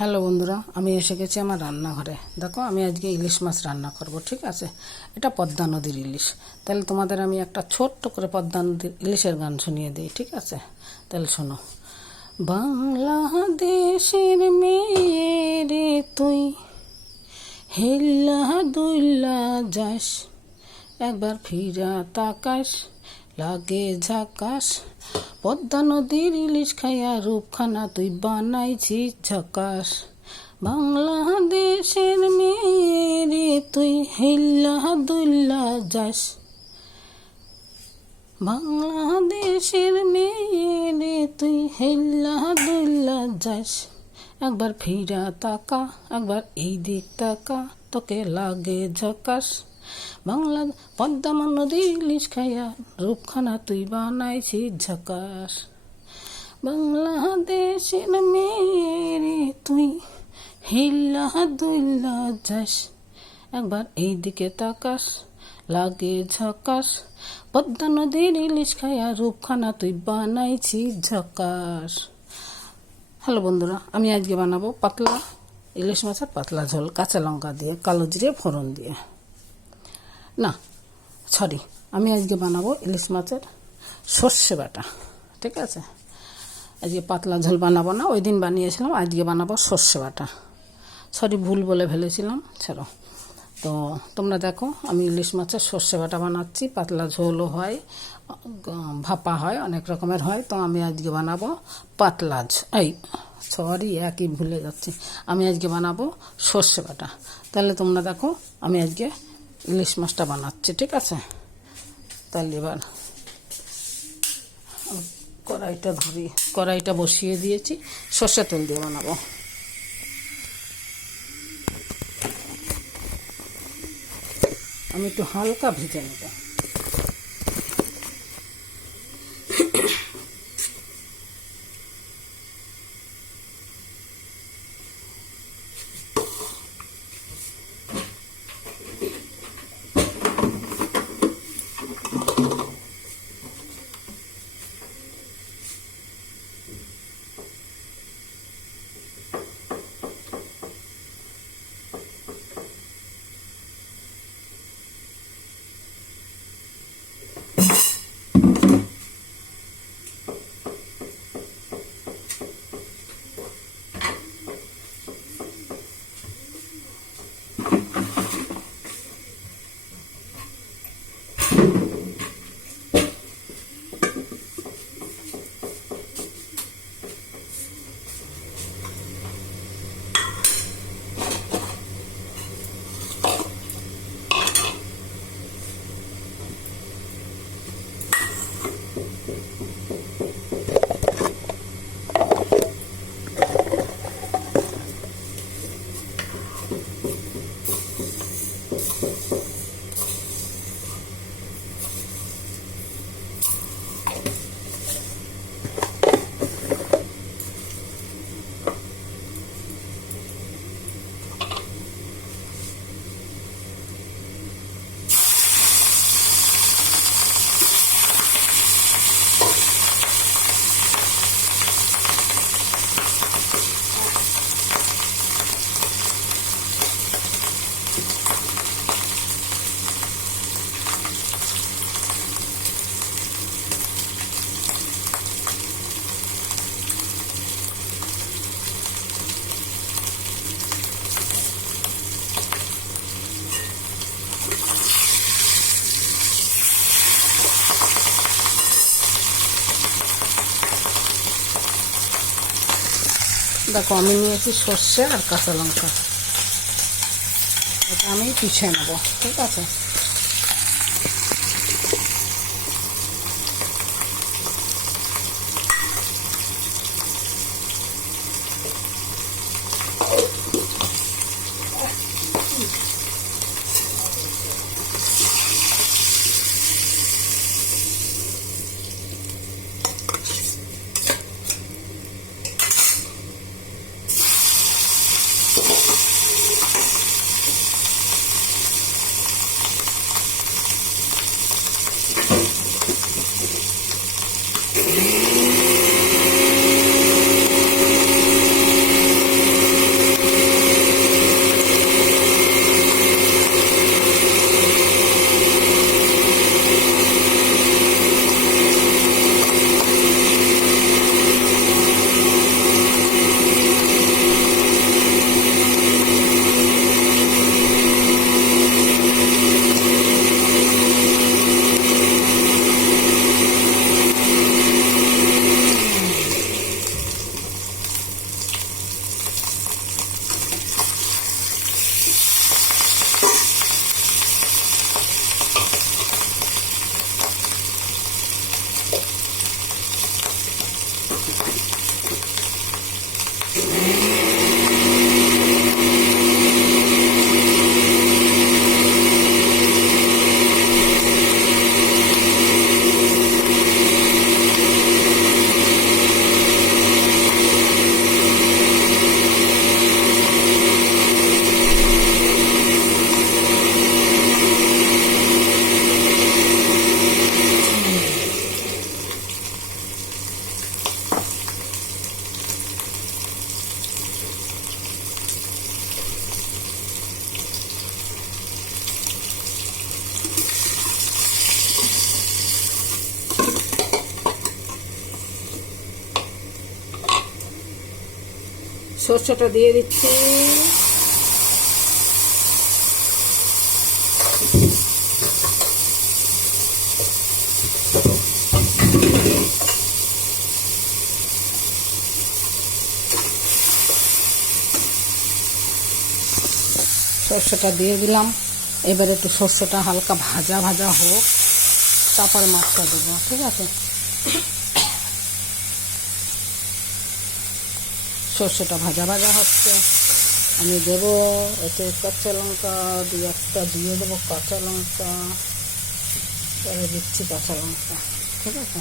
Hello বন্ধুরা, আমি এসে গেছি আমার রান্নাঘরে। দেখো, আমি আজকে ইলিশ মাছ রান্না করব, ঠিক আছে? এটা পদ্মা নদীর ইলিশ। তাহলে তোমাদের আমি একটা ছোট্ট করে পদ্মা নদীর ইলিশের গান শুনিয়ে দিই, ঠিক আছে? তাহলে শোনো। বাংলাদেশের মেয়ে রে তুই, হেল্লা দুল্লা যাস, একবার ফিরা তাকাস, লাগে ঝাকাস, পদ্মা নদীর ইলিশ খাইয়া রূপখানা তুই বানাইছিস ঝাকাস। বাংলাদেশের মেয়ে তুই, হেল্লা দুল্লা যাস, বাংলাদেশের মেয়ে তুই, হেল্লা দুল্লা যাস, একবার ফিরা তাকা, একবার এই দিক তাকা, তোকে লাগে ঝাকাস। বাংলা পদ্মা নদীর ইলিশ খাইয়া রূপখানা তুই বানাইছিস ঝাকাস। বাংলাদেশের মেয়ে তুই, হিল্লা দুল্লা যাস, একবার এই দিকে তাকাস, লাগে ঝাকাস। পদ্মা নদীর ইলিশ খাইয়া রূপখানা তুই বানাইছিস ঝাকাস। হ্যালো বন্ধুরা, আমি আজকে বানাবো পাতলা ইলিশ মাছের পাতলা ঝোল, কাঁচা লঙ্কা দিয়ে, কালো জিরে ফোড়ন দিয়ে। না সরি, আমি আজকে বানাবো ইলিশ মাছের সর্ষে বাটা, ঠিক আছে? আজকে পাতলা ঝোল বানাবো না, ওই দিন বানিয়েছিলাম, আজকে বানাবো সর্ষে বাটা। সরি, ভুল বলে ফেলেছিলাম, ছাড়ো। তো তোমরা দেখো, আমি ইলিশ মাছের সর্ষে বাটা বানাচ্ছি। পাতলা ঝোলও হয়, ভাপা হয়, অনেক রকমের হয়। তো আমি আজকে বানাবো পাতলা সরি, একই ভুলে যাচ্ছি। আমি আজকে বানাবো সর্ষে বাটা। তাহলে তোমরা দেখো, আমি আজকে ইলিশ মাছটা বানাচ্ছি, ঠিক আছে? তাহলে এবার কড়াইটা বসিয়ে দিয়েছি, সর্ষে তেল দিয়ে বানাবো। আমি একটু হালকা ভেজে নেব। দেখো, আমি নিয়েছি সর্ষে আর কাঁচা লঙ্কা, এটা আমি পিছিয়ে নেবো, ঠিক আছে? সর্ষেটা দিয়ে দিচ্ছি। সর্ষেটা দিয়ে দিলাম। এবার একটু সর্ষেটা হালকা ভাজা ভাজা হোক, তারপরে মাছটা দেবো, ঠিক আছে? সর্ষেটা ভাজা ভাজা হচ্ছে, আমি দেবো এতে কাঁচা লঙ্কা, একটা দিয়ে দেবো কাঁচা লঙ্কা, পরে দিচ্ছি কাঁচা লঙ্কা, ঠিক আছে?